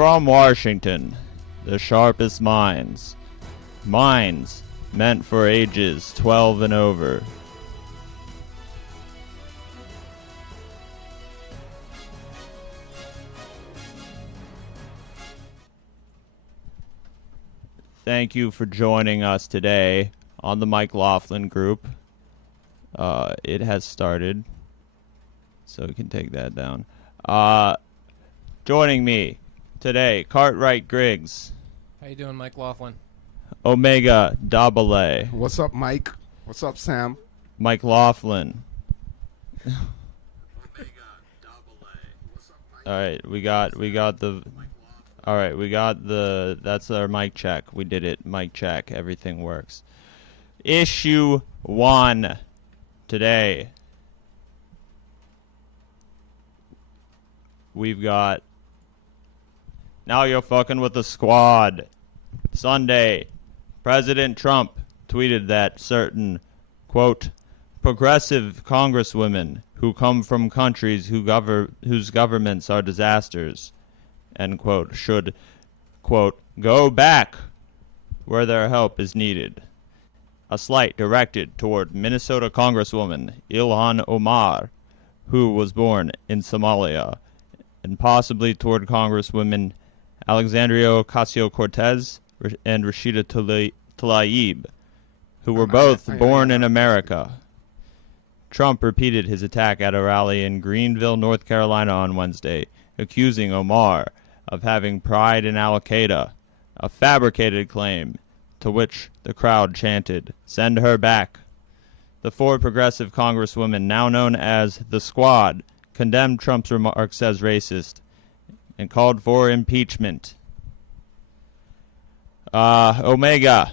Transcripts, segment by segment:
From Washington, the sharpest minds. Minds meant for ages 12 and over. Thank you for joining us today on the MikeLaughlin group. It has started, so we can take that down. Joining me today, Cartwright Griggs. How you doing, MikeLaughlin? Omega Dabale. What's up, Mike? What's up, Sam? MikeLaughlin. Alright, we got the that's our mic check. We did it. Mic check. Everything works. Issue 1 today. We've got Now You're Fucking with the Squad. Sunday, President Trump tweeted that certain, quote, progressive congresswomen who come from countries whose governments are disasters, end quote, should, quote, go back where their help is needed. A slight directed toward Minnesota Congresswoman Ilhan Omar, who was born in Somalia, and possibly toward Congresswomen Alexandria Ocasio-Cortez and Rashida Tlaib, who were both born in America. Trump repeated his attack at a rally in Greenville, North Carolina on Wednesday, accusing Omar of having pride in Al-Qaeda, a fabricated claim to which the crowd chanted, "Send her back." The 4 progressive congresswomen, now known as the Squad, condemned Trump's remarks as racist and called for impeachment. Omega,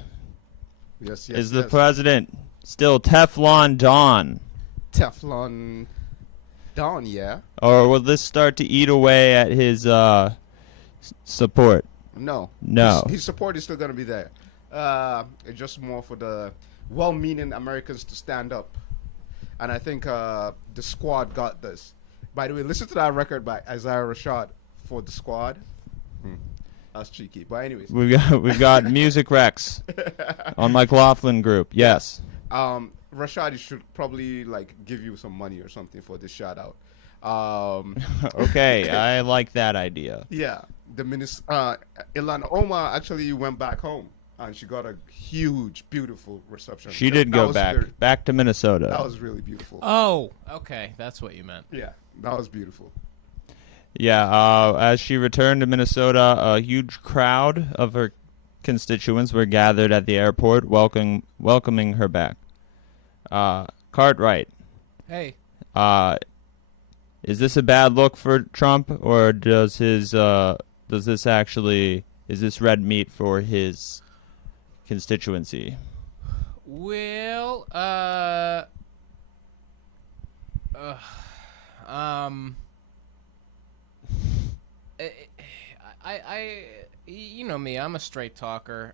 Yes. is the president still Teflon Don? Teflon Don, yeah? Or will this start to eat away at his support? No. No. His support is still going to be there. It's just more for the well-meaning Americans to stand up. And I think the Squad got this. By the way, listen to that record by Isaiah Rashad for the Squad. That's cheeky. But anyways. We've got Music Rex on MikeLaughlin group. Yes. Rashad, you should probably give you some money or something for this shout out. Okay, I like that idea. Yeah, the Ilhan Omar actually went back home and she got a huge, beautiful reception. She did go back to Minnesota. That was really beautiful. Oh, okay, that's what you meant. Yeah, that was beautiful. Yeah, as she returned to Minnesota, a huge crowd of her constituents were gathered at the airport, welcoming her back. Cartwright. Hey. Is this a bad look for Trump, or is this red meat for his constituency? Well, I you know me, I'm a straight talker.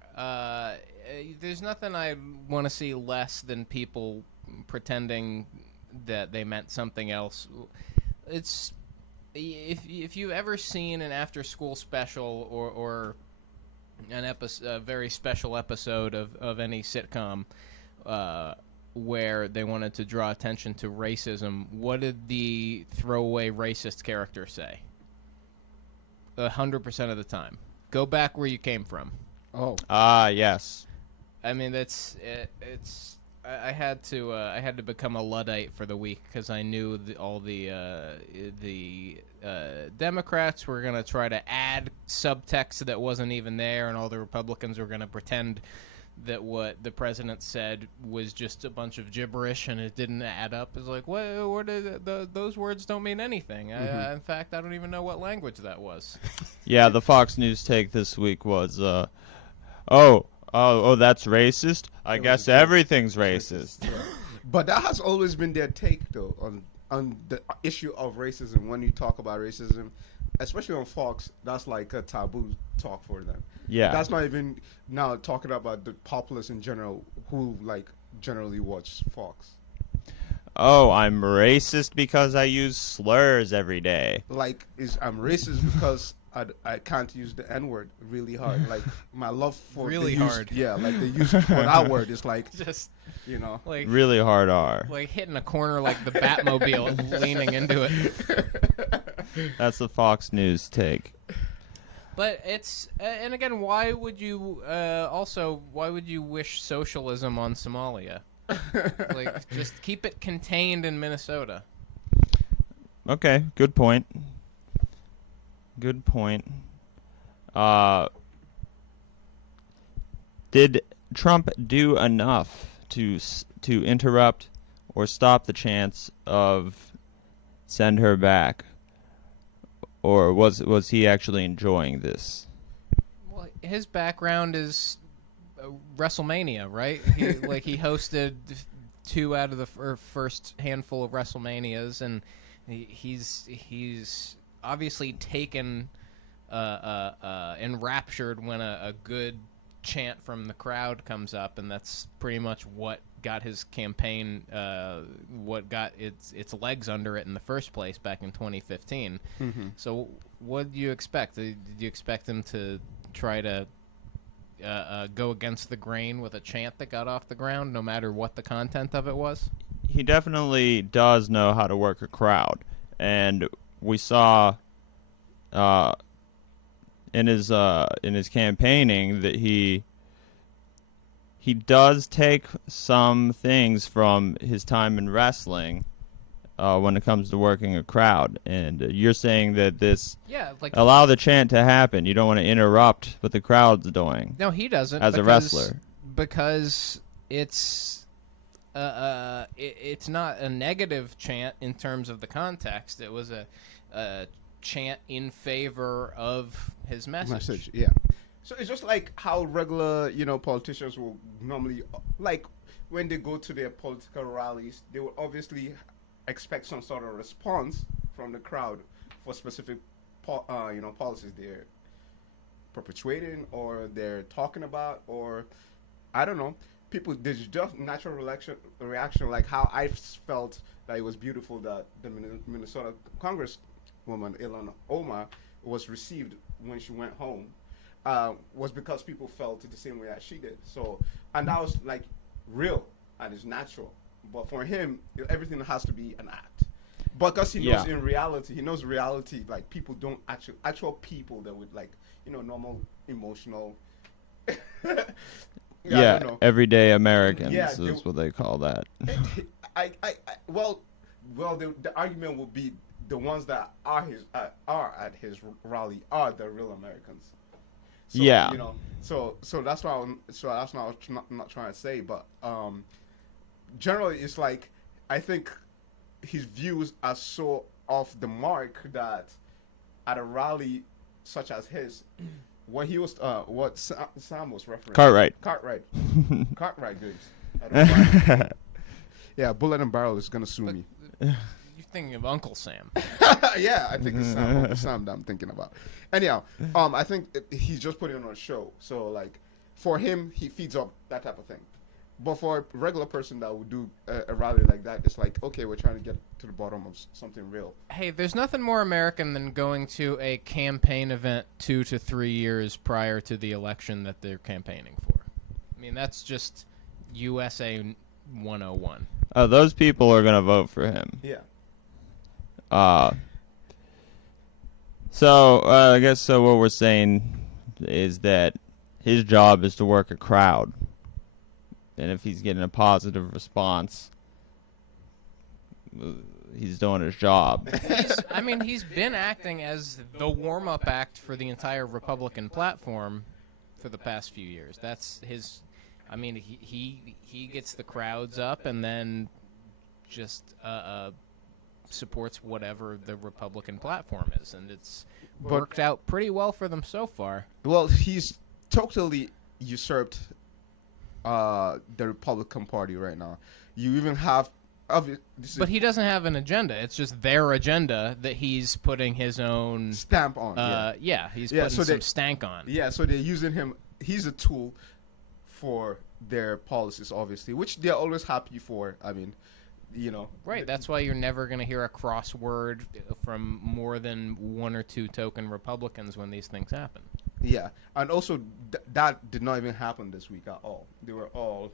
There's nothing I want to see less than people pretending that they meant something else. It's if you've ever seen an after-school special or a very special episode of any sitcom where they wanted to draw attention to racism, what did the throwaway racist character say? 100% of the time, go back where you came from. Oh. Yes. I mean, it's. I had to become a Luddite for the week because I knew all the Democrats were gonna try to add subtext that wasn't even there, and all the Republicans were gonna pretend that what the president said was just a bunch of gibberish and it didn't add up. It's like, what those words don't mean anything. In fact, I don't even know what language that was. Yeah, the Fox News take this week was, that's racist? I guess everything's racist. Yeah. But that has always been their take, though, on the issue of racism. When you talk about racism, especially on Fox, that's like a taboo talk for them. Yeah. That's not even now talking about the populace in general who generally watch Fox. Oh, I'm racist because I use slurs every day. I'm racist because I can't use the N word really hard. Like my love for Really the use, hard. Yeah, like the use for that word is like Just like Really hard R. like hitting a corner like the Batmobile, leaning into it. That's the Fox News take. But it's and again, why would you why would you wish socialism on Somalia? Like, just keep it contained in Minnesota. Okay, good point. Good point. Did Trump do enough to interrupt or stop the chance of send her back, or was he actually enjoying this? Well, his background is WrestleMania, right? He hosted 2 out of the first handful of WrestleManias, and he's obviously taken enraptured when a good chant from the crowd comes up, and that's pretty much what got his campaign, what got its legs under it in the first place back in 2015. Mm-hmm. So what do you expect? Did you expect him to try to go against the grain with a chant that got off the ground, no matter what the content of it was? He definitely does know how to work a crowd, and we saw in his campaigning that he does take some things from his time in wrestling when it comes to working a crowd. And you're saying that this allow the chant to happen. You don't want to interrupt what the crowd's doing. No, he doesn't. As a wrestler, because it's not a negative chant in terms of the context. It was a chant in favor of his message. Yeah. So it's just like how regular, politicians will normally, like when they go to their political rallies, they will obviously expect some sort of response from the crowd for specific, policies they're perpetuating or they're talking about, or I don't know. People, there's just natural reaction, like how I felt that it was beautiful that the Minnesota Congresswoman Ilhan Omar was received when she went home. Was because people felt the same way as she did. So, and that was like real and it's natural. But for him, everything has to be an act. Because he knows reality, like people don't actual people that would like, normal emotional. Yeah, everyday Americans is what they call that. Well, the argument will be the ones that are at his rally are the real Americans. So, yeah. So that's what I was not trying to say, but generally it's like I think his views are so off the mark that at a rally such as his, what he was what Sam was referencing. Cartwright goods. I don't know. Yeah, Bullet and Barrel is gonna sue me. You're thinking of Uncle Sam. Yeah, I think it's Sam that I'm thinking about. Anyhow, I think he's just putting on a show. So, like, for him, he feeds up that type of thing. But for a regular person that would do a rally like that, it's like, okay, we're trying to get to the bottom of something real. Hey, there's nothing more American than going to a campaign event 2 to 3 years prior to the election that they're campaigning for. I mean, that's just USA 101. Those people are going to vote for him. Yeah. So I guess what we're saying is that his job is to work a crowd, and if he's getting a positive response, he's doing his job. He's been acting as the warm-up act for the entire Republican platform for the past few years. That's his. I mean, he gets the crowds up and then just supports whatever the Republican platform is, and it's worked out pretty well for them so far. Well, he's totally usurped the Republican Party right now. You even have, but he doesn't have an agenda. It's just their agenda that he's putting his own stamp on. He's putting some stank on. Yeah, so they're using him. He's a tool for their policies, obviously, which they're always happy for. I mean, You know, Right. That's why you're never going to hear a crossword from more than one or two token Republicans when these things happen. yeah, and also that did not even happen this week at all. They were all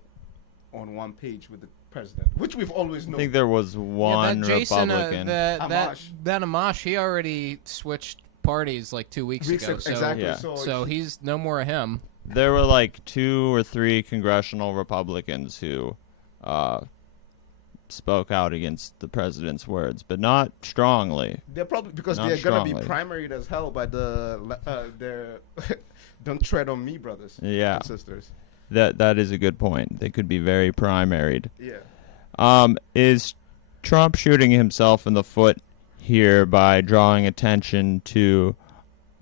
on one page with the president, which we've always I known. think there was one that Jason, Republican. that Amash. Amash, he already switched parties like 2 weeks ago. So, exactly. Yeah. so he's no more of him. There were like 2 or 3 congressional Republicans who spoke out against the president's words, but not strongly. They're probably because Not they're gonna be strongly. primaried as hell by their "Don't tread on me" brothers Yeah, and sisters. that is a good point. They could be very primaried. Yeah. Is Trump shooting himself in the foot here by drawing attention to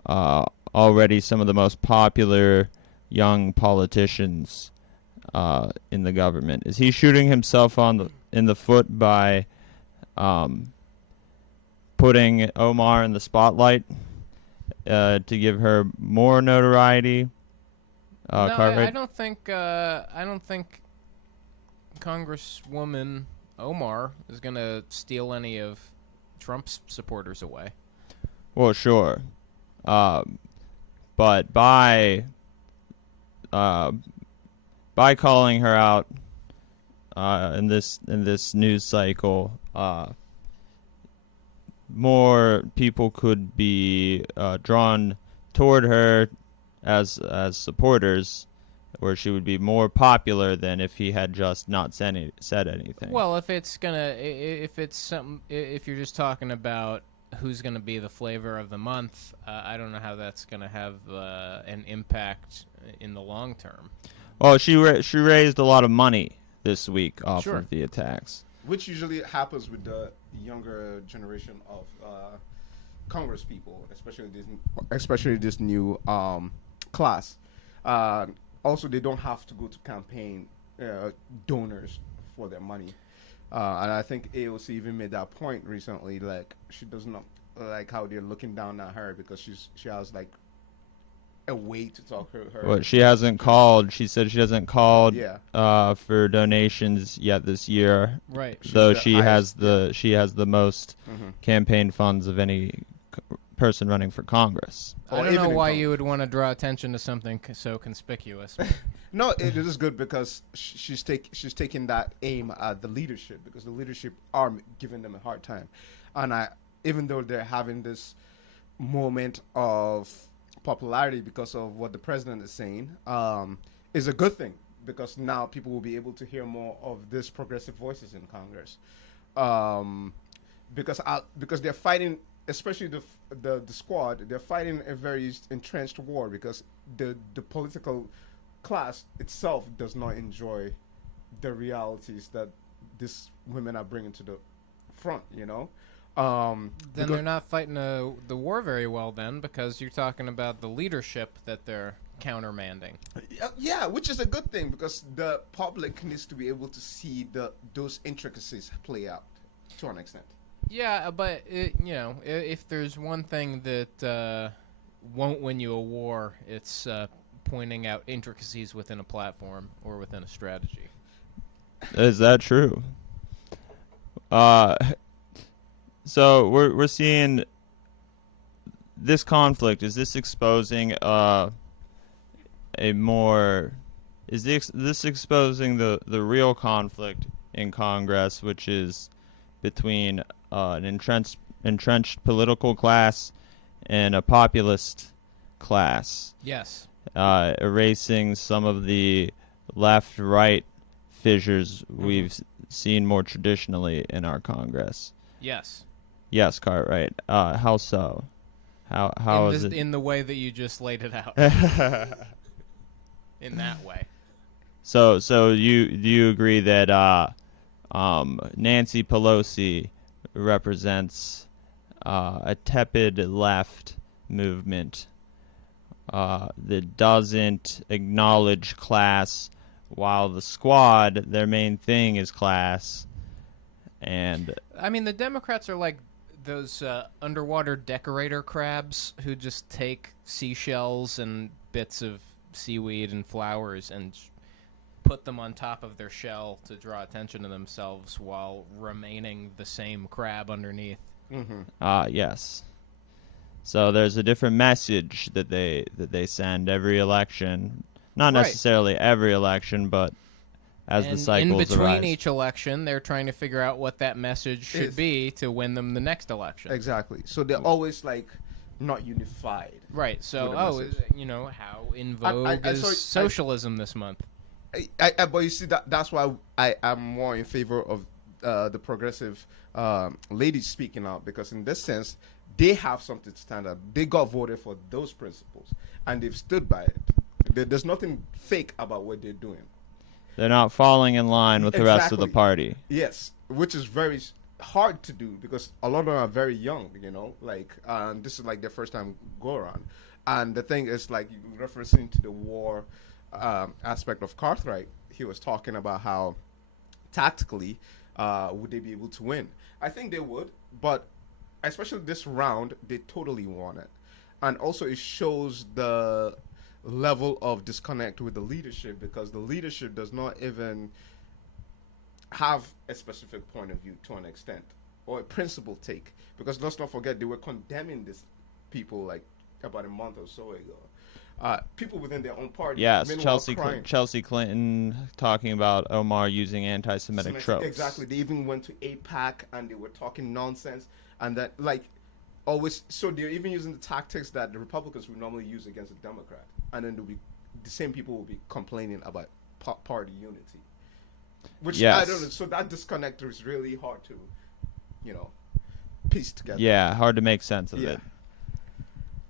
already some of the most popular young politicians in the government? Is he shooting himself in the foot by putting Omar in the spotlight to give her more notoriety? No, I Cartwright? don't think. I don't think Congresswoman Omar is going to steal any of Trump's supporters away. Well, sure, but by calling her out in this news cycle, more people could be drawn toward her as supporters, where she would be more popular than if he had just not said anything. Well, if you're just talking about who's going to be the flavor of the month, I don't know how that's going to have an impact in the long term. Well, she raised a lot of money this week off Sure. of the attacks. Which usually happens with the younger generation of Congress people, especially this new class. Also, they don't have to go to campaign donors for their money, and I think AOC even made that point recently. Like, she does not like how they're looking down at her because she has like a way to talk her. Well, she hasn't called. She said she hasn't called Yeah. for donations yet this year. Right. Though the she has the most Mhm. campaign funds of any person running for Congress. I Or don't even know in why Congress. you would want to draw attention to something so conspicuous. No, it is good because she's taking that aim at the leadership, because the leadership are giving them a hard time, and even though they're having this moment of popularity because of what the president is saying, is a good thing, because now people will be able to hear more of these progressive voices in Congress, because they're fighting, especially the squad, they're fighting a very entrenched war, because the political class itself does not enjoy the realities that these women are bringing to the front, Then because- they're not fighting the war very well then, because you're talking about the leadership that they're countermanding. Yeah, which is a good thing, because the public needs to be able to see those intricacies play out to an extent. Yeah, but if there's one thing that won't win you a war, it's pointing out intricacies within a platform or within a strategy. Is that true? So we're seeing this conflict. Is this exposing this exposing the real conflict in Congress, which is between an entrenched political class and a populist class, Yes. erasing some of the left-right fissures we've seen more traditionally in our Congress? Yes. Yes, Cartwright. How so? How is it? In the way that you just laid it out. In that way. So do you agree that Nancy Pelosi represents a tepid left movement that doesn't acknowledge class, while the squad, their main thing is class? And I mean, the Democrats are like those underwater decorator crabs who just take seashells and bits of seaweed and flowers and put them on top of their shell to draw attention to themselves while remaining the same crab underneath. Yes. So there's a different message that they send every election. Not Right. necessarily every election, but as the And cycles in between arise. each election, they're trying to figure out what that message should be to win them the next election. Exactly. So they're always like not unified. Right. So, With a message. how in vogue is sorry, socialism this month? But you see, that's why I am more in favor of the progressive ladies speaking out, because in this sense, they have something to stand up. They got voted for those principles, and they've stood by it. There's nothing fake about what they're doing. They're not falling in line with the rest of the Exactly. party. Yes, which is very hard to do because a lot of them are very young, this is like their first time go around. And the thing is, like, referencing to the war aspect of Cartwright, he was talking about how tactically would they be able to win. I think they would, but especially this round, they totally won it. And also it shows the level of disconnect with the leadership, because the leadership does not even have a specific point of view to an extent, or a principled take, because let's not forget they were condemning these people like about a month or so ago. People within their own party. Yes, meanwhile Chelsea crying. Clinton talking about Omar using anti-Semitic tropes. Exactly. They even went to APAC and they were talking nonsense, and that always. So they're even using the tactics that the Republicans would normally use against a Democrat, and then the same people will be complaining about party unity. Which Yes. I don't know. So that disconnect is really hard to, piece together. Yeah, hard to make sense of Yeah. it.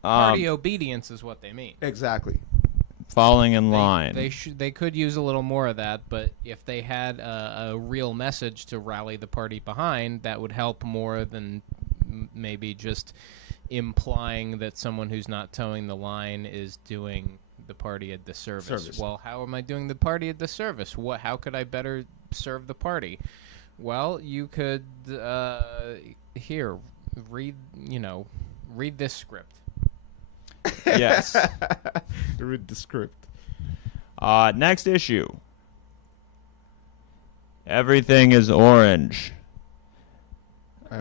Party obedience is what they mean. Exactly. Falling in line. They could use a little more of that, but if they had a real message to rally the party behind, that would help more than maybe just implying that someone who's not towing the line is doing the party a disservice. Well, how am I doing the party a disservice? How could I better serve the party? Well, you could read this script. Yes. Read the script. Next issue. Everything is orange.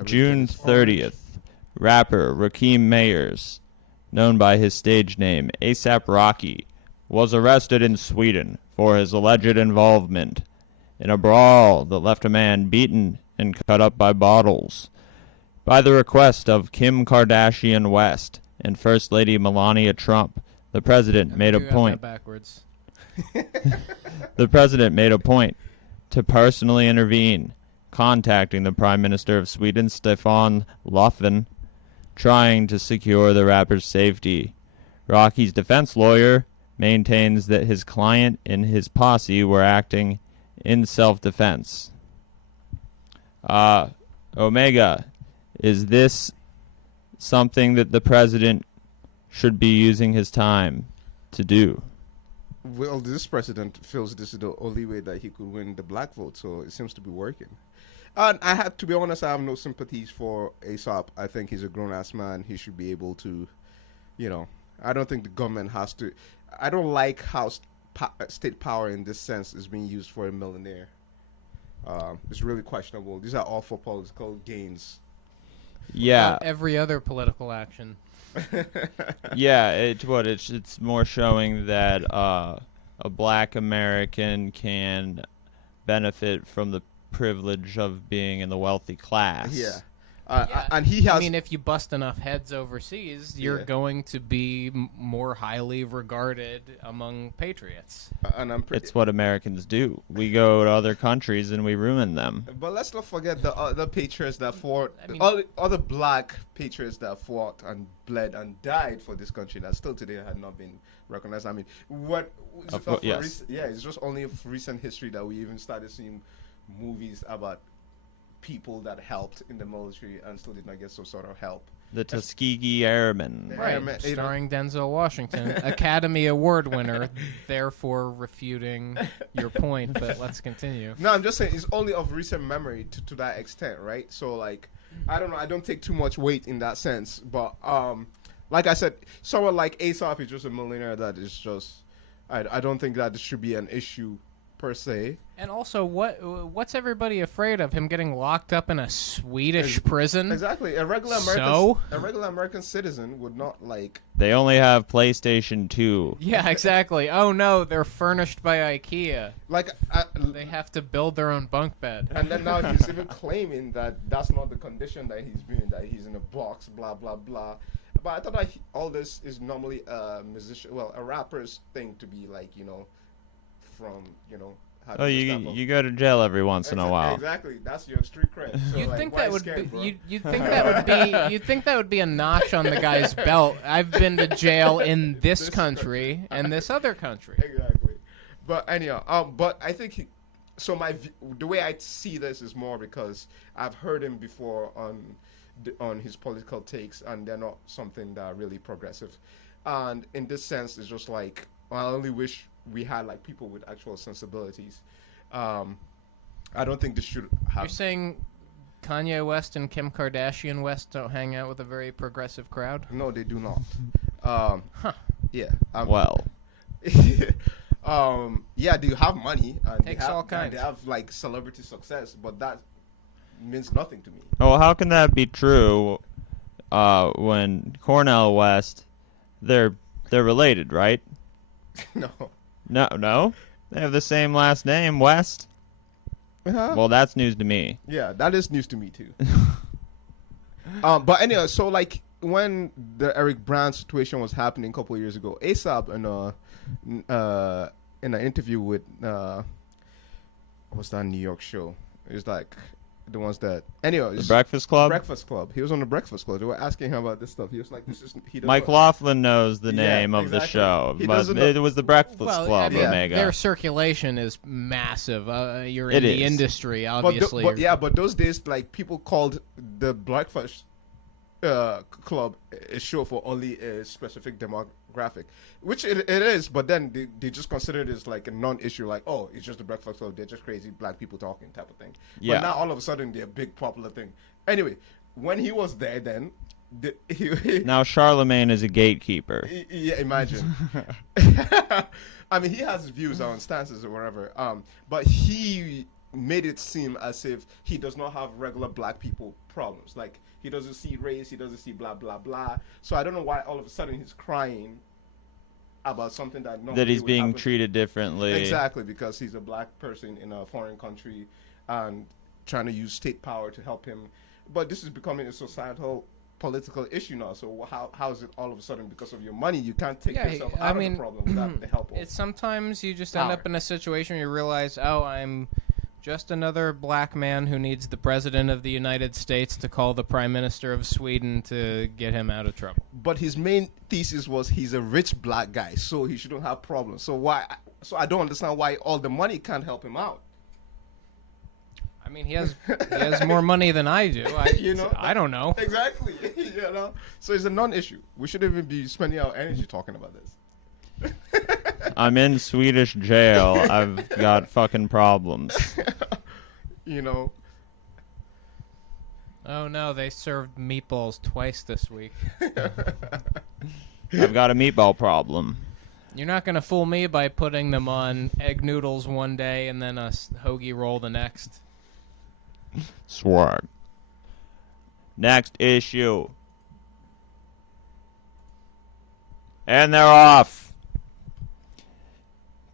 June 30th. Rapper Rakim Mayers, known by his stage name ASAP Rocky, was arrested in Sweden for his alleged involvement in a brawl that left a man beaten and cut up by bottles. By the request of Kim Kardashian West and First Lady Melania Trump, the president made a point. Backwards. The president made a point to personally intervene, contacting the Prime Minister of Sweden, Stefan Löfven, trying to secure the rapper's safety. Rocky's defense lawyer maintains that his client and his posse were acting in self-defense. Omega, is this something that the president should be using his time to do? Well, this president feels this is the only way that he could win the black vote, so it seems to be working. And I have to be honest, I have no sympathies for Aesop. I think he's a grown-ass man. He should be able to, I don't think the government has to. I don't like how state power in this sense is being used for a millionaire. It's really questionable. These are all for political gains. Yeah. About every other political action. Yeah, it's more showing that a black American can benefit from the privilege of being in the wealthy class. Yeah. Yeah. And he has. I mean, if you bust enough heads overseas, you're going to be more highly regarded among patriots. And I'm pretty. It's what Americans do. We go to other countries and we ruin them. But let's not forget the other patriots that fought, I mean- all the other black patriots that fought and bled and died for this country that still today had not been recognized. I mean, Yes. It's just only of recent history that we even started seeing movies about people that helped in the military and still did not get some sort of help. The Tuskegee Airmen. Yeah. Right, Airman- starring Denzel Washington, Academy Award winner, therefore refuting your point, but let's continue. No, I'm just saying it's only of recent memory to that extent, right? So, like, I don't know. I don't take too much weight in that sense. But, like I said, someone like Aesop is just a millionaire that is just... I don't think that this should be an issue per se. And also, what's everybody afraid of? Him getting locked up in a Swedish prison? Exactly. A regular American citizen would not like. They only have PlayStation 2. Yeah, exactly. Oh no, they're furnished by IKEA. Like They have to build their own bunk bed. and then now he's even claiming that that's not the condition that he's in, that he's in a box, blah blah blah. But I thought that all this is normally a a rapper's thing to be like, from Oh, you go to jail every once in a while. Exactly, that's your street cred. So You'd like, think why that would scared, be, bro? you'd think that would be you'd think that would be a notch on the guy's belt. I've been to jail in this country and this other country. Exactly. But anyhow, but I think the way I see this is more because I've heard him before on his political takes, and they're not something that are really progressive. And in this sense, it's just like, I only wish we had like people with actual sensibilities. I don't think this should have. You're saying Kanye West and Kim Kardashian West don't hang out with a very progressive crowd? No, they do not. Yeah. Well, yeah, they have money and Takes they have, all kinds. they have like celebrity success, but that means nothing to me. oh, how can that be true? When Cornell West, they're related, right? No. No, they have the same last name, West. Uh-huh. Well, that's news to me. Yeah, that is news to me too. But anyway, so like when the Eric Brown situation was happening a couple of years ago, ASAP in an interview with what's that New York show? It was like the ones that The Breakfast Club? Breakfast Club. He was on the Breakfast Club. They were asking him about this stuff. He was like, "This is he." MikeLaughlin knows the Yeah, name of the exactly. show, He but doesn't know- it was the Breakfast Well, Club, I mean, Omega. their circulation is massive. You're in It the is. industry, But, obviously. but those days, like people called the Breakfast Club a show for only a specific demographic, which it is. But then they just consider it as like a non-issue, like, oh, it's just the Breakfast Club. They're just crazy black people talking type of thing. Yeah. But now all of a sudden they're a big popular thing. Anyway, when he was there, then Now Charlemagne is a gatekeeper. yeah, imagine. I mean, he has views on stances or whatever. But he made it seem as if he does not have regular black people problems. Like he doesn't see race, he doesn't see blah blah blah. So I don't know why all of a sudden he's crying about something that That he's would being happen. treated differently. Exactly, because he's a black person in a foreign country and trying to use state power to help him. But this is becoming a societal political issue now. So how is it all of a sudden because of your money you can't take yourself out of the problem without the help of It's sometimes you just end power. up in a situation where you realize, oh, I'm just another black man who needs the president of the United States to call the prime minister of Sweden to get him out of trouble. But his main thesis was he's a rich black guy, so he shouldn't have problems. So I don't understand why all the money can't help him out. I mean, he has more money than I do. I don't know. Exactly. So it's a non-issue. We shouldn't even be spending our energy talking about this. I'm in Swedish jail. I've got fucking problems. Oh no, they served meatballs twice this week. I've got a meatball problem. You're not gonna fool me by putting them on egg noodles one day and then a hoagie roll the next. Swag. Next issue. And they're off.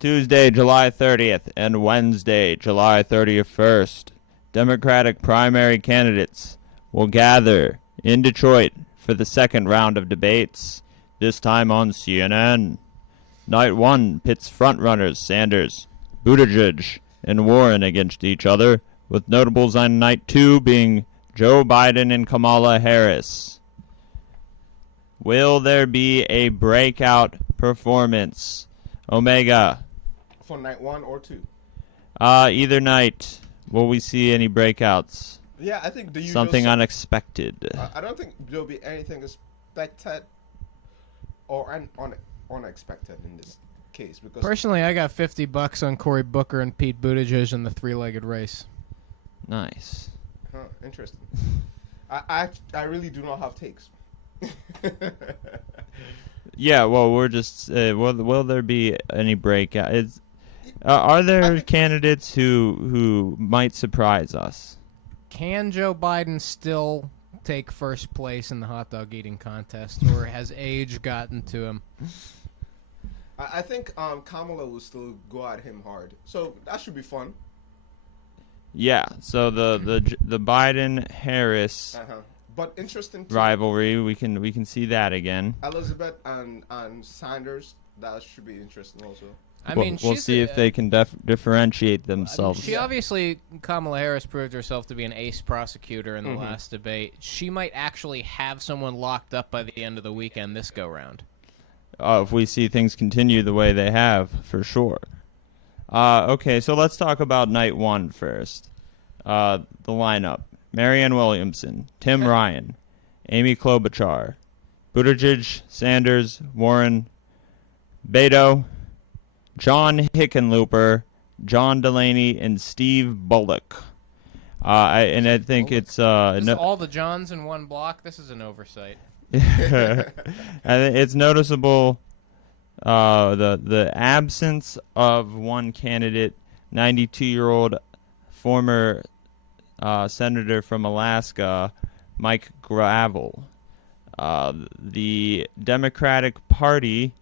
Tuesday, July 30th and Wednesday, July 31st. Democratic primary candidates will gather in Detroit for the second round of debates, this time on CNN. Night 1 pits frontrunners Sanders, Buttigieg, and Warren against each other, with notables on Night 2 being Joe Biden and Kamala Harris. Will there be a breakout performance? Omega. For night 1 or 2. Either night. Will we see any breakouts? Yeah, I think the usual Something unexpected. I don't think there'll be anything expected or unexpected in this case because Personally, I got $50 on Cory Booker and Pete Buttigieg in the three-legged race. Nice. Interesting. I really do not have takes. Yeah, well, we're just will there be any breakout? Are there candidates who might surprise us? Can Joe Biden still take first place in the hot dog eating contest, or has age gotten to him? I think Kamala will still go at him hard, so that should be fun. Yeah. So the Biden Harris But interesting too, rivalry, we can see that again. Elizabeth and Sanders, that should be interesting also. I mean, we'll she's see if they can differentiate I mean, themselves. she obviously, Kamala Harris proved herself to be an ace prosecutor in the last debate. She might actually have someone locked up by the end of the weekend this go round. If we see things continue the way they have, for sure. Okay, so let's talk about night one first. The lineup: Marianne Williamson, Tim Ryan, Amy Klobuchar, Buttigieg, Sanders, Warren, Beto, John Hickenlooper, John Delaney, and Steve Bullock. I think it's All the Johns in one block. This is an oversight. and it's noticeable the absence of one candidate, 92-year-old former senator from Alaska, Mike Gravel. The Democratic Party,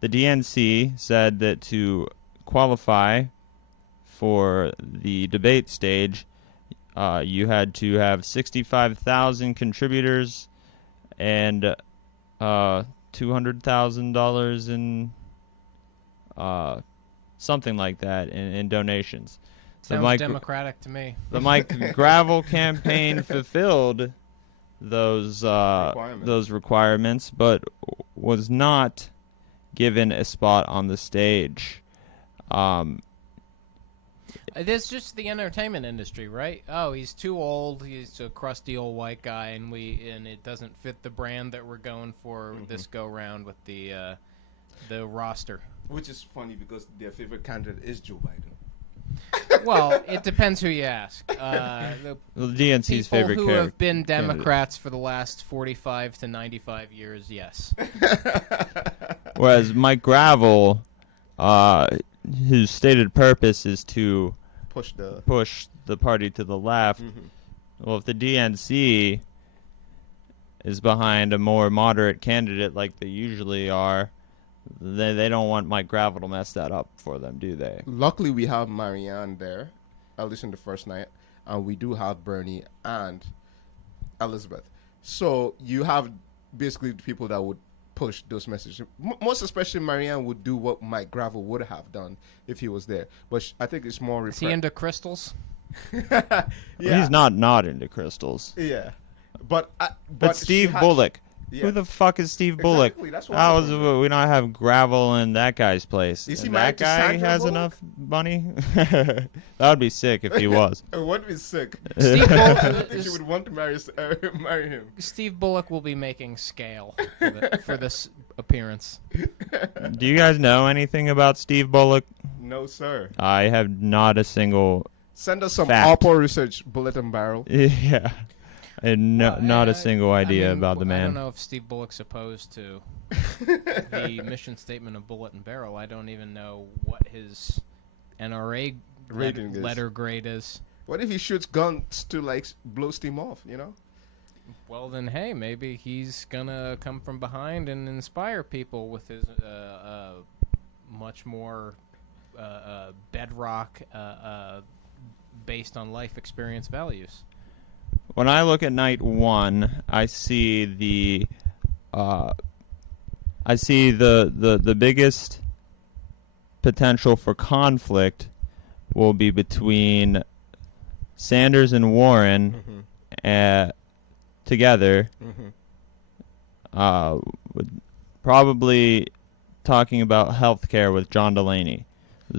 the DNC, said that to qualify for the debate stage, you had to have 65,000 contributors and $200,000 in something like that in donations. Sounds democratic to me. The Mike Gravel campaign fulfilled those requirements, but was not given a spot on the stage. There's just the entertainment industry, right? Oh, he's too old. He's a crusty old white guy, and it doesn't fit the brand that we're going for this go round with the roster. Which is funny because their favorite candidate is Joe Biden. Well, it depends who you ask. The DNC's people favorite who candidate. have been Democrats for the last 45 to 95 years, yes. Whereas Mike Gravel, whose stated purpose is to push the party to the left. Well, if the DNC is behind a more moderate candidate like they usually are, they don't want Mike Gravel to mess that up for them, do they? Luckily, we have Marianne there, at least in the first night, and we do have Bernie and Elizabeth. So you have basically the people that would push those messages. Most especially Marianne would do what Mike Gravel would have done if he was there. But I think it's more... Is he into crystals? Yeah. He's not into crystals. Yeah. But Steve Bullock. Yeah. Who the fuck is Steve Bullock? That's what How is we not have Gravel in that guy's place? Is he that guy has Bullock? enough money? That would be sick if he was. It would be sick. Steve I Bullock, don't think she would want to marry him. Steve Bullock will be making scale for this appearance. Do you guys know anything about Steve Bullock? No, sir. I have not a single. Send us some fact. Oppo research, bullet and barrel. Yeah. And not a single idea about the man. I don't know if Steve Bullock's opposed to the mission statement of Bullet and Barrel. I don't even know what his NRA letter grade is. What if he shoots guns to blow steam off, you know? Well, then, hey, maybe he's gonna come from behind and inspire people with his much more bedrock, based on life experience values. When I look at night one, I see the biggest potential for conflict will be between Sanders and Warren together. Probably talking about healthcare with John Delaney.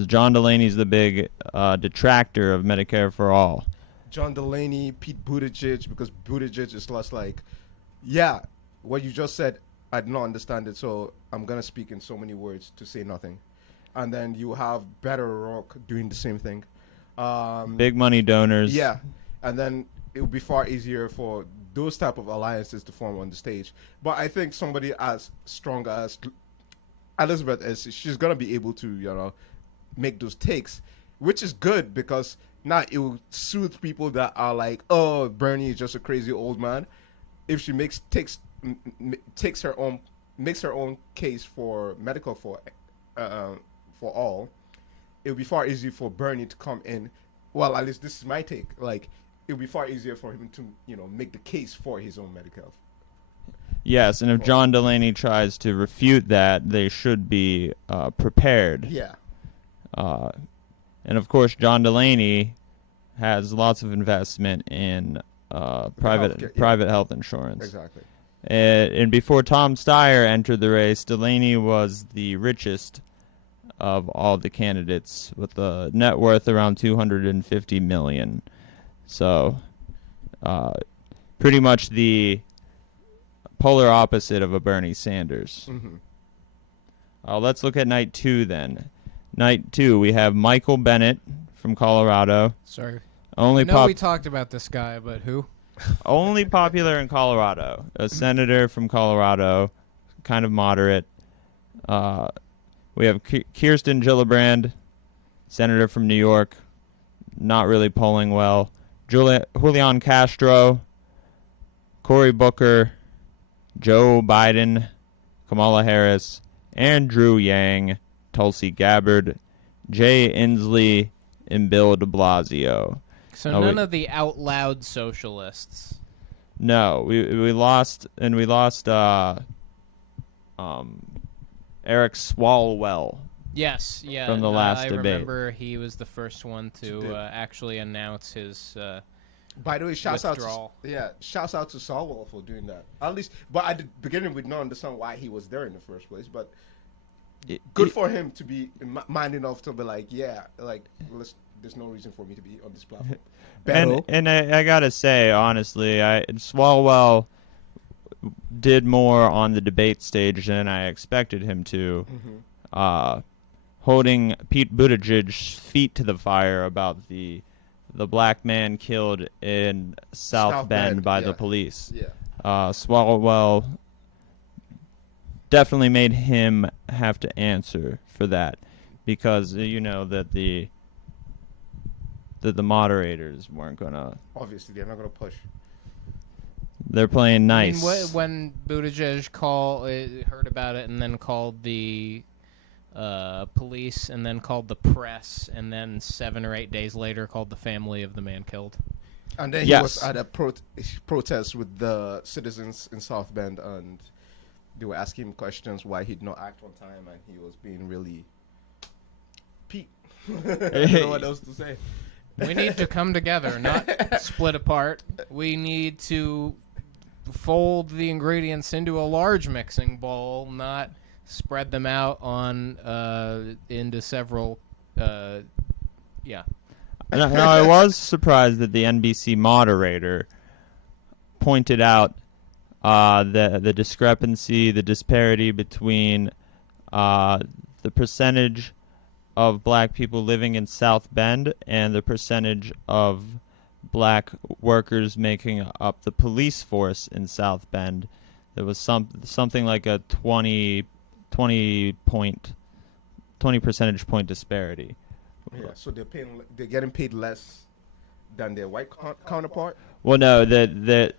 John Delaney's the big detractor of Medicare for All. John Delaney, Pete Buttigieg, because Buttigieg is less like, yeah, what you just said, I do not understand it, so I'm going to speak in so many words to say nothing. And then you have Beto O'Rourke doing the same thing. Big money donors. Yeah, and then it would be far easier for those type of alliances to form on the stage. But I think somebody as strong as Elizabeth is, she's going to be able to, make those takes, which is good because now it will soothe people that are like, oh, Bernie is just a crazy old man. If she takes her own case for medical for all, it would be far easier for Bernie to come in. Well, at least this is my take. Like, it would be far easier for him to, make the case for his own medical health. Yes, and if John Delaney tries to refute that, they should be prepared. Yeah. And of course, John Delaney has lots of investment in private health insurance. Exactly. And before Tom Steyer entered the race, Delaney was the richest of all the candidates, with a net worth around $250 million. So, pretty much the polar opposite of a Bernie Sanders. Mm-hmm. Let's look at night 2 then. Night 2, we have Michael Bennett from Colorado. Sorry. Only I know we talked about this guy, but who? Only popular in Colorado. A senator from Colorado, kind of moderate. We have Kirsten Gillibrand, senator from New York, not really polling well. Julian Castro, Cory Booker, Joe Biden, Kamala Harris, Andrew Yang, Tulsi Gabbard, Jay Inslee, and Bill de Blasio. So none of the out loud socialists. No, we lost Eric Swalwell. Yes, yeah. From the last I debate. remember he was the first one to actually announce his By the way, shouts out withdrawal. shouts out to Saul for doing that. At least, but at the beginning, we don't understand why he was there in the first place. But good for him to be mind enough to be like, there's no reason for me to be on this platform. And I gotta say, honestly, Swalwell did more on the debate stage than I expected him to. Mm-hmm. Holding Pete Buttigieg's feet to the fire about the black man killed in South Bend by the police. Yeah. Swalwell definitely made him have to answer for that, because that the moderators weren't gonna. Obviously, they're not gonna push. They're playing nice. I mean, when Buttigieg heard about it and then called the police and then called the press and then 7 or 8 days later called the family of the man killed. And then he was at a protest with the citizens in South Bend, and they were asking him questions why he did not act on time, and he was being really Pete. I don't know what else to say. We need to come together, not split apart. We need to fold the ingredients into a large mixing bowl, not spread them out on into several. Yeah. Now, I was surprised that the NBC moderator pointed out the discrepancy, the disparity between the percentage of black people living in South Bend and the percentage of black workers making up the police force in South Bend. There was something like a 20 percentage point disparity. Yeah, so they're getting paid less than their white counterpart. Well, no, the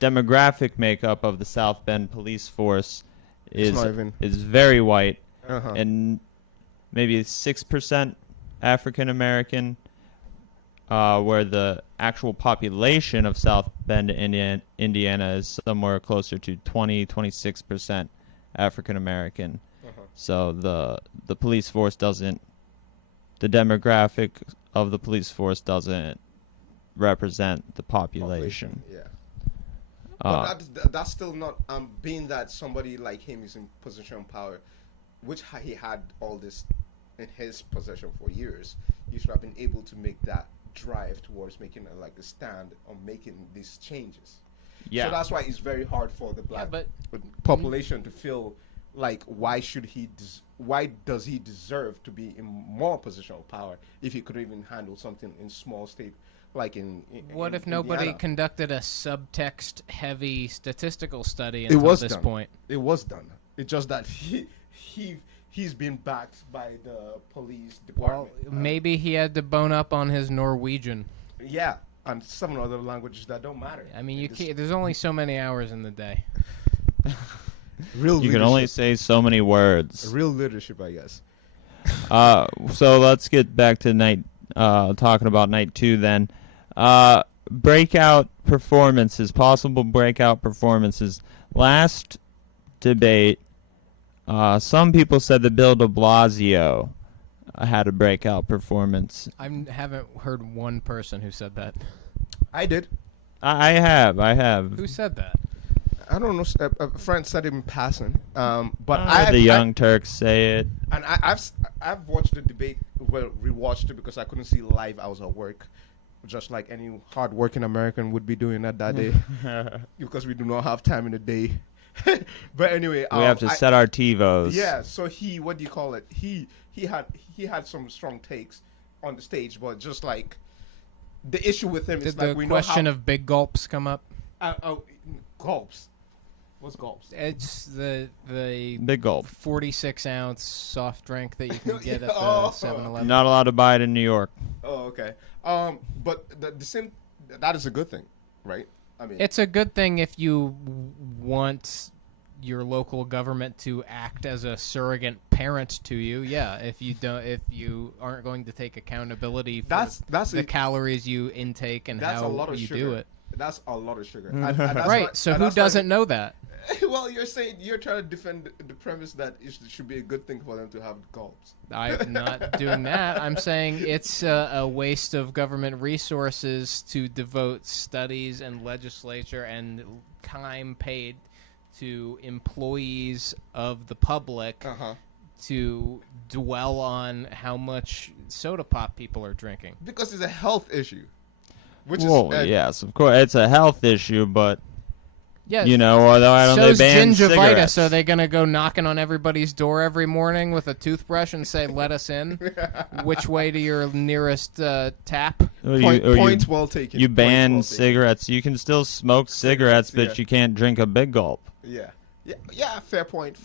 demographic makeup of the South Bend police force is very white, and maybe 6% African American, where the actual population of South Bend, Indiana is somewhere closer to 26% African American. So the police force the demographic of the police force doesn't represent the population. Yeah. But that's still not, being that somebody like him is in position of power, which he had all this in his possession for years. He should have been able to make that drive towards making a stand on making these changes. Yeah. So that's why it's very hard for the black population to feel like, why does he deserve to be in more position of power if he could even handle something in small state like in what if nobody Indiana? Conducted a subtext heavy statistical study until this point? It was done. It's just that he he's been backed by the police Well, department. maybe he had to bone up on his Norwegian. Yeah, and some other languages that don't matter. I mean, This there's only so many hours in the day. real You can only say so many words. real leadership, I guess. So let's get back to talking about night 2 then. Breakout performances, possible breakout performances. Last debate, some people said that Bill de Blasio had a breakout performance. I haven't heard one person who said that. I did. I have. Who said that? I don't know. A friend said it in passing. But I heard the Young Turks say it. And I've watched the debate, well, rewatched it because I couldn't see live. I was at work, just like any hard-working American would be doing that day, because we do not have time in the day. But anyway, We have to set our TiVos. Yeah. So what do you call it? He had some strong takes on the stage, but just like the issue with him is Did like the we question know how, of big gulps come up? gulps. What's gulps? It's the Big gulp. 46-ounce soft drink that you can get at the Oh. 7-Eleven. Not allowed to buy it in New York. Oh, okay. But the same, that is a good thing, right? I mean, It's a good thing if you want your local government to act as a surrogate parent to you. Yeah, if you aren't going to take accountability for that's the calories you intake and that's a how lot of you sugar. do it. That's a lot of sugar. And that's Right. not- So and who that's not- doesn't know that? Well, you're trying to defend the premise that it should be a good thing for them to have gulps. I'm not doing that. I'm saying it's a waste of government resources to devote studies and legislature and time paid to employees of the public to dwell on how much soda pop people are drinking. Because it's a health issue. Which Well, is yes, of course. It's a health issue, but, Yes. you know, why don't they So's ban gingivitis. cigarettes? Are they going to go knocking on everybody's door every morning with a toothbrush and say, let us in? Which way to your nearest tap? Or Points well taken. You Points ban well taken. cigarettes. You can still smoke cigarettes, but yeah. you can't drink a big gulp. Yeah. Fair point.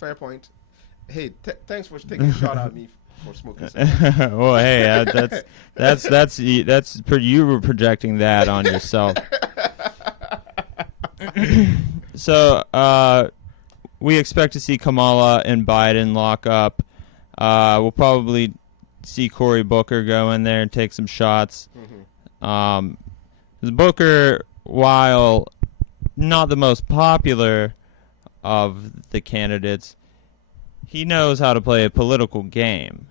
Hey, thanks for taking a shot at me for smoking cigarettes. Well, hey, that's you were projecting that on yourself. So, we expect to see Kamala and Biden lock up. We'll probably see Cory Booker go in there and take some shots. Booker, while not the most popular of the candidates, he knows how to play a political game,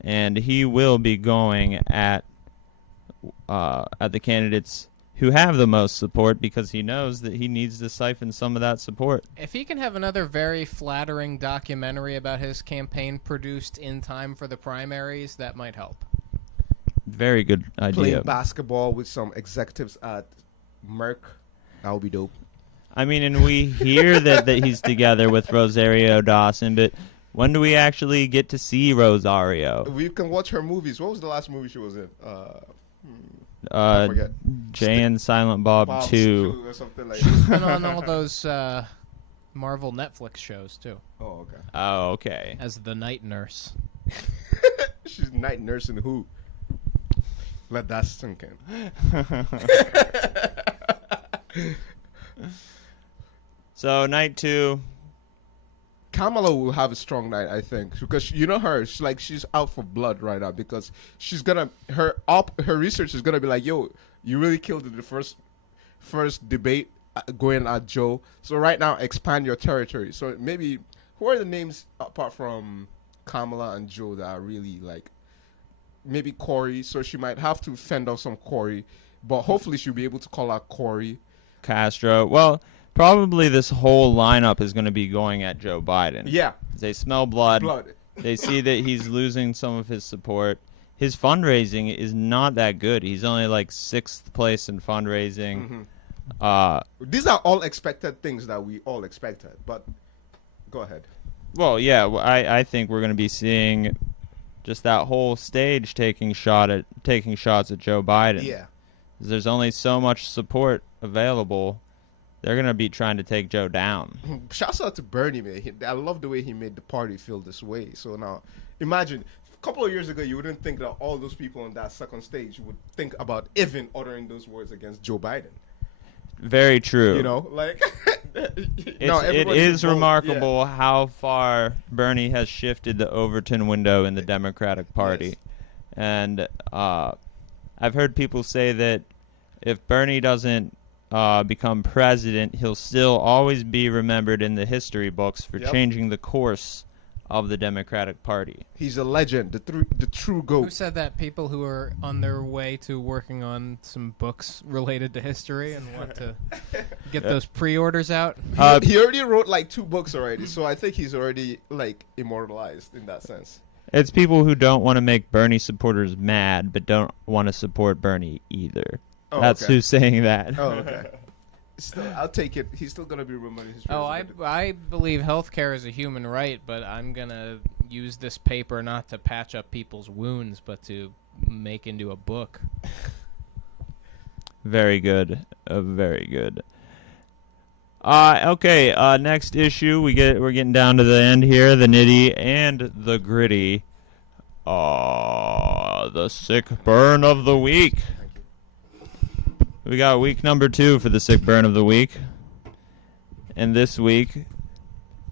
and he will be going at the candidates who have the most support because he knows that he needs to siphon some of that support. If he can have another very flattering documentary about his campaign produced in time for the primaries, that might help. Very good idea. Playing basketball with some executives at Merck, that would be dope. I mean, and we hear that he's together with Rosario Dawson, but when do we actually get to see Rosario? We can watch her movies. What was the last movie she was in? I forget. Jay and Silent Bob 2. or something like She's that. been on all those Marvel Netflix shows, too, Oh, okay. Oh, okay. as the night nurse. She's night nursing who? Let that sink in. So, night 2. Kamala will have a strong night, I think, because you know her. She's out for blood right now because she's gonna her research is gonna be like, yo, you really killed it in the first debate going at Joe. So right now, expand your territory. So maybe who are the names apart from Kamala and Joe that are really like maybe Corey? So she might have to fend off some Corey, but hopefully she'll be able to call out Corey. Castro. Well, probably this whole lineup is going to be going at Joe Biden. Yeah, They smell blood. blood. They see that he's losing some of his support. His fundraising is not that good. He's only like 6th place in fundraising. These are all expected things that we all expected. But go ahead. Well, yeah, I think we're going to be seeing just that whole stage taking shots at Joe Biden. Yeah. There's only so much support available they're gonna be trying to take Joe down. Shouts out to Bernie, man. I love the way he made the party feel this way. So now, imagine a couple of years ago, you wouldn't think that all those people on that second stage would think about even uttering those words against Joe Biden. Very true. You know, like it is remarkable how far Bernie has shifted the Overton window in the Democratic Party. Yes. And I've heard people say that if Bernie doesn't become president, he'll still always be remembered in the history books for changing the course of the Democratic Party. He's a legend, the true GOAT. Who said that? People who are on their way to working on some books related to history and want to get those pre-orders out? He already wrote like 2 books already, so I think he's already like immortalized in that sense. It's people who don't want to make Bernie supporters mad, but don't want to support Bernie either. Oh, That's okay. who's saying that. Oh, okay. Still, I'll take it. He's still gonna be remembered. Oh, I believe healthcare is a human right, but I'm gonna use this paper not to patch up people's wounds, but to make into a book. Very good. Very good. Okay. Next issue. We're getting down to the end here. The nitty and the gritty. The sick burn of the week. We got week number 2 for the sick burn of the week. And this week,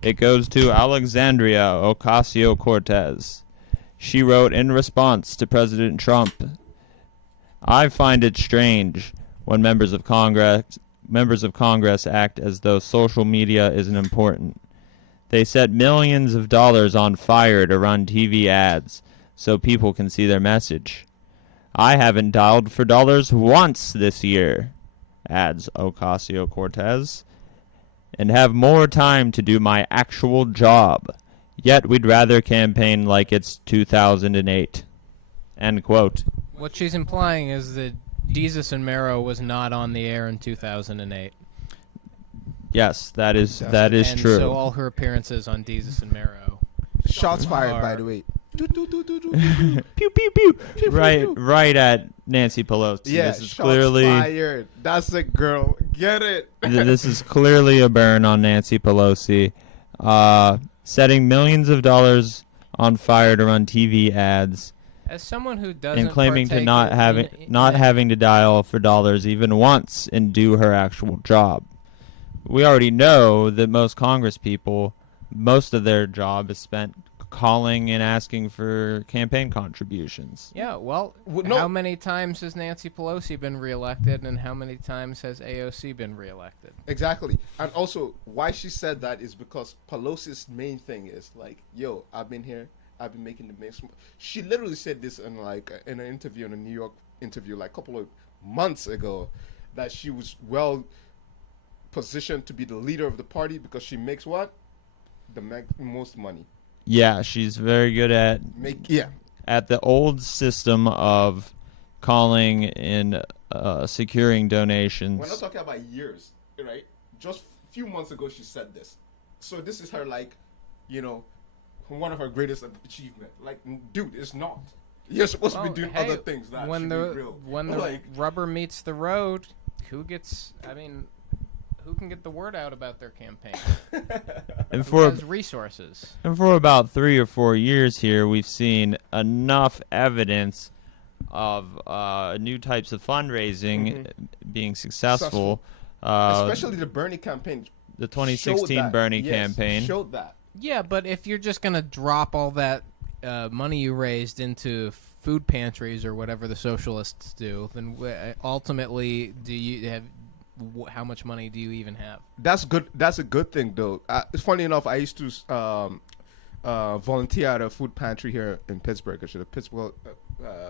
it goes to Alexandria Ocasio-Cortez. She wrote in response to President Trump, "I find it strange when members of Congress act as though social media isn't important. They set millions of dollars on fire to run TV ads so people can see their message. I haven't dialed for dollars once this year," adds Ocasio-Cortez, "and have more time to do my actual job. Yet we'd rather campaign like it's 2008. End quote. What she's implying is that Jesus and Mero was not on the air in 2008. Yes, that is And true. so all her appearances on Jesus and Mero. Shots fired, by the way. Pew pew pew. Right at Nancy Pelosi. Yeah, This is shots clearly fired. That's it, girl. Get it. this is clearly a burn on Nancy Pelosi. Setting millions of dollars on fire to run TV ads As someone who doesn't and claiming to partake not having to dial for dollars even once and do her actual job. We already know that most Congress people, most of their job is spent calling and asking for campaign contributions. Yeah, well, No. how many times has Nancy Pelosi been reelected, and how many times has AOC been reelected? Exactly. And also, why she said that is because Pelosi's main thing is like, yo, I've been here. I've been making the mix. She literally said this in an interview, in a New York interview, like a couple of months ago, that she was well positioned to be the leader of the party because she makes what? The most money. Yeah, she's very good at the old system of calling and securing donations. We're not talking about years, right? Just a few months ago, she said this. So this is her, like, one of her greatest achievements. Like, dude, it's not. You're supposed to be doing other things that when should the be real. when the Like, rubber meets the road, who can get the word out about their campaign? And Who has resources? And for about 3 or 4 years here, we've seen enough evidence of new types of fundraising being successful. especially the Bernie campaign. The 2016 Bernie campaign. Showed that. Yeah, but if you're just gonna drop all that money you raised into food pantries or whatever the socialists do, then ultimately, do you have? How much money do you even have? That's good. That's a good thing, though. It's funny enough. I used to volunteer at a food pantry here in Pittsburgh. Actually, the Pittsburgh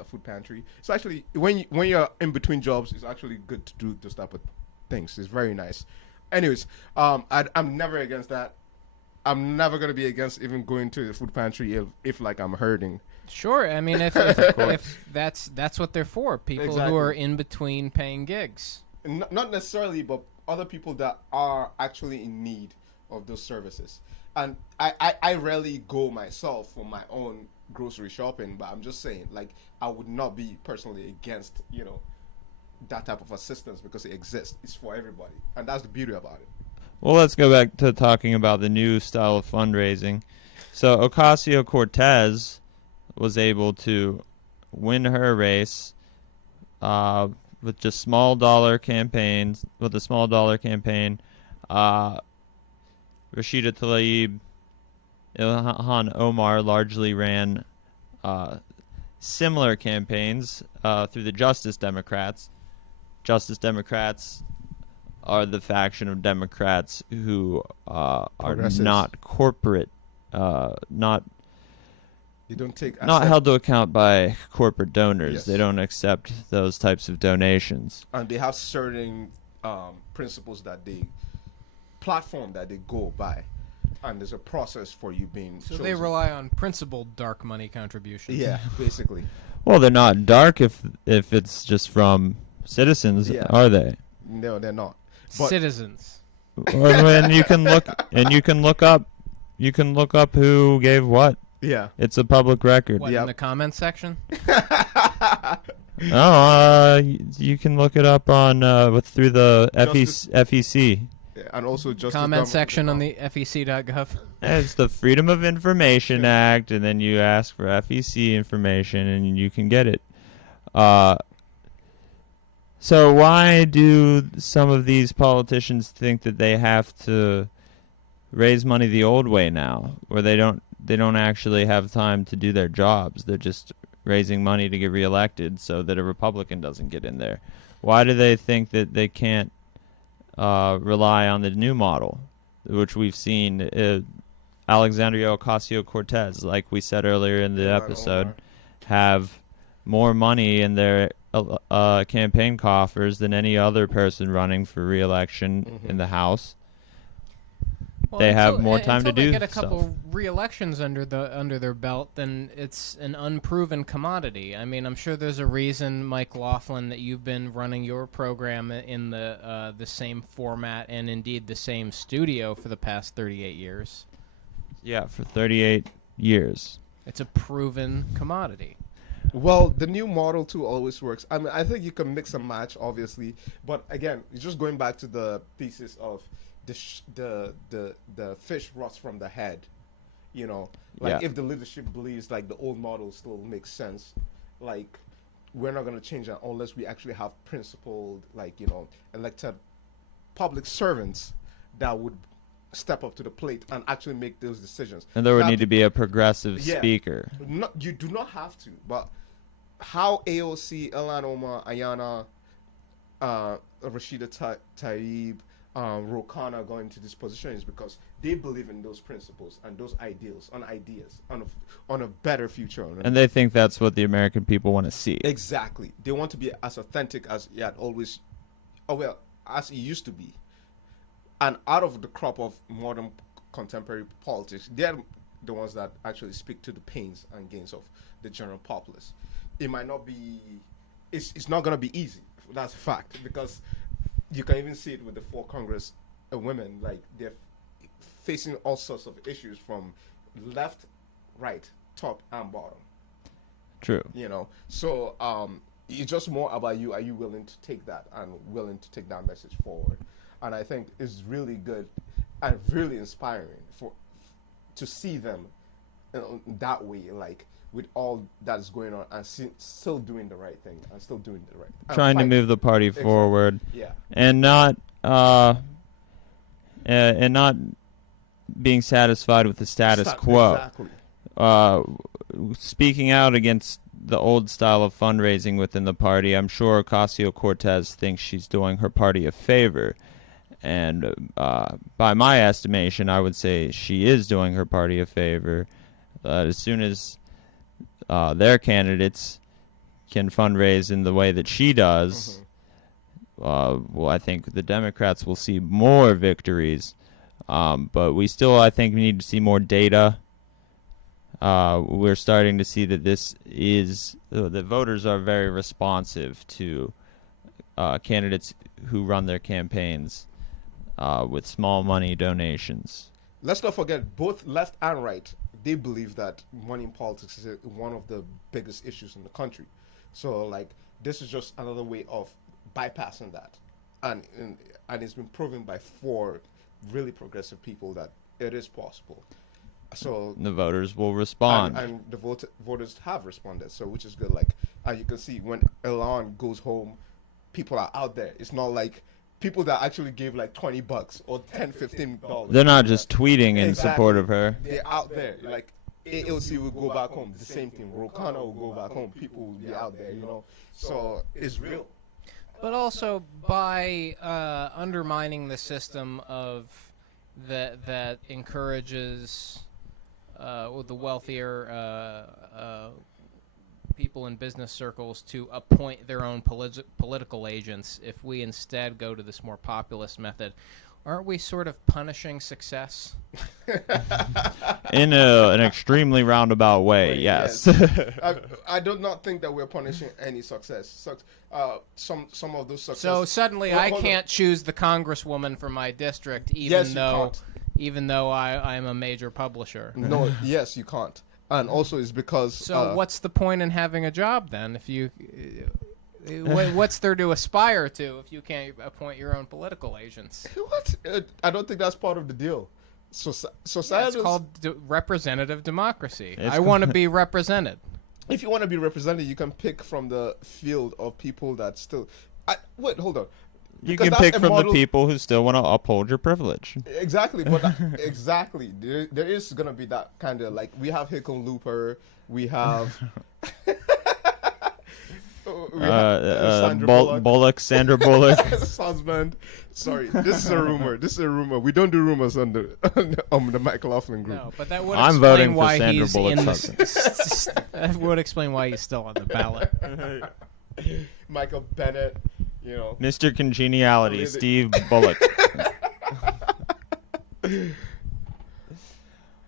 food pantry. It's actually when you're in between jobs, it's actually good to do those type of things. It's very nice. Anyways, I'm never against that. I'm never gonna be against even going to the food pantry if like I'm hurting. Sure, I mean if that's what they're for, people who are in between paying gigs. Not necessarily, but other people that are actually in need of those services. And I rarely go myself for my own grocery shopping, but I'm just saying, like, I would not be personally against, that type of assistance because it exists. It's for everybody, and that's the beauty about it. Well, let's go back to talking about the new style of fundraising. So Ocasio-Cortez was able to win her race with just small dollar campaigns. With a small dollar campaign, Rashida Tlaib, Ilhan Omar largely ran similar campaigns through the Justice Democrats. Justice Democrats are the faction of Democrats who are not corporate, not They don't take not held to account by corporate donors. Yes. They don't accept those types of donations. and they have certain principles that they platform that they go by, and there's a process for you being So chosen. they rely on principled dark money contributions. Yeah, basically. Well, they're not dark if it's just from citizens, Yeah. are they? No, they're not. But Citizens. When you can look who gave what. yeah, It's a public record. What, Yep. in the comments section? You can look it up on through the Justice- FEC. and also just Comment section on the FEC.gov. It's the Freedom of Information Act, and then you ask for FEC information, and you can get it. So why do some of these politicians think that they have to raise money the old way now, where they don't actually have time to do their jobs? They're just raising money to get reelected so that a Republican doesn't get in there. Why do they think that they can't rely on the new model, which we've seen? Alexandria Ocasio-Cortez, like we said earlier in the episode, have more money in their campaign coffers than any other person running for re-election in the House. Well, They have more time to until do they get a couple stuff. re-elections under their belt, then it's an unproven commodity. I mean, I'm sure there's a reason, MikeLaughlin, that you've been running your program in the same format and indeed the same studio for the past 38 years. Yeah, for 38 years. It's a proven commodity. Well, the new model too always works. I mean, I think you can mix and match, obviously, but again, it's just going back to the thesis of the fish rots from the head. You know, like Yeah. if the leadership believes like the old model still makes sense, like we're not going to change that unless we actually have principled, like, you know, elected public servants that would step up to the plate and actually make those decisions. And there would Now, need to be a progressive Yeah. speaker. you do not have to, but how AOC, Ilhan Omar, Ayana, Rashida Tlaib, Rokana got into this position is because they believe in those principles and those ideals, on a better future. And they think that's what the American people want to see. Exactly. They want to be as authentic as it had always, as it used to be. And out of the crop of modern contemporary politics, they're the ones that actually speak to the pains and gains of the general populace. It might not be, it's not going to be easy. That's a fact, because you can even see it with the 4 Congress women. Like, they're facing all sorts of issues from left, right, top, and bottom. True. You know, so it's just more about you. Are you willing to take that and willing to take that message forward? And I think it's really good and really inspiring to see them that way, like with all that is going on, and still doing the right thing and still doing the right thing. Trying to move the party forward. Yeah. And not being satisfied with the status quo. Exactly. Speaking out against the old style of fundraising within the party, I'm sure Ocasio-Cortez thinks she's doing her party a favor. And by my estimation, I would say she is doing her party a favor. As soon as their candidates can fundraise in the way that she does, well, I think the Democrats will see more victories. But we still, I think, need to see more data. We're starting to see that the voters are very responsive to candidates who run their campaigns with small money donations. Let's not forget, both left and right, they believe that money in politics is one of the biggest issues in the country. So, like, this is just another way of bypassing that, and it's been proven by 4 really progressive people that it is possible. So The voters will respond. and the voters have responded, so which is good. Like, and you can see when Elon goes home, people are out there. It's not like people that actually gave like $20 or $10, $15. They're not just tweeting in Exactly. support of her. They're out there. Like, AOC will go back home. The same thing. Rokana will go back home. People will be out there, you know. So it's real. But also by undermining the system of that encourages the wealthier people in business circles to appoint their own political agents. If we instead go to this more populist method, aren't we sort of punishing success? In an extremely roundabout way, yes. I do not think that we're punishing any success. Some of those success. So suddenly Hold- I hold on. can't choose the congresswoman for my district, Yes, you can't. even though I'm a major publisher. No, yes, you can't. And also, it's because. So what's the point in having a job then? If you, what's there to aspire to if you can't appoint your own political agents? What? I don't think that's part of the deal. Society. It's called representative democracy. It's I want to be represented. If you want to be represented, you can pick from the field of people that still. Wait, hold on. You Because can that's pick a from the model- people who still want to uphold your privilege. Exactly, but exactly, there is gonna be that kind of like we have Hickle Looper, we have. Sandra Bullock. Sandra Bullock. Husband. Sorry, this is a rumor. This is a rumor. We don't do rumors on the MikeLaughlin group. No, but that would I'm explain voting for why Sandra he's Bullock's in husband. this. That would explain why he's still on the ballot. Michael Bennett, you know. Mr. Congeniality, Really? Steve Bullock.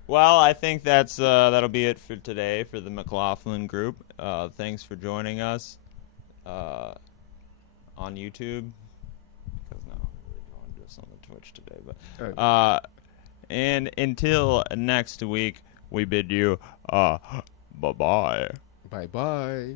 Well, I think that'll be it for today for the MikeLaughlin group. Thanks for joining us on YouTube. Because no, we're going to do this on the Twitch today. But and until next week, we bid you bye bye. Bye bye.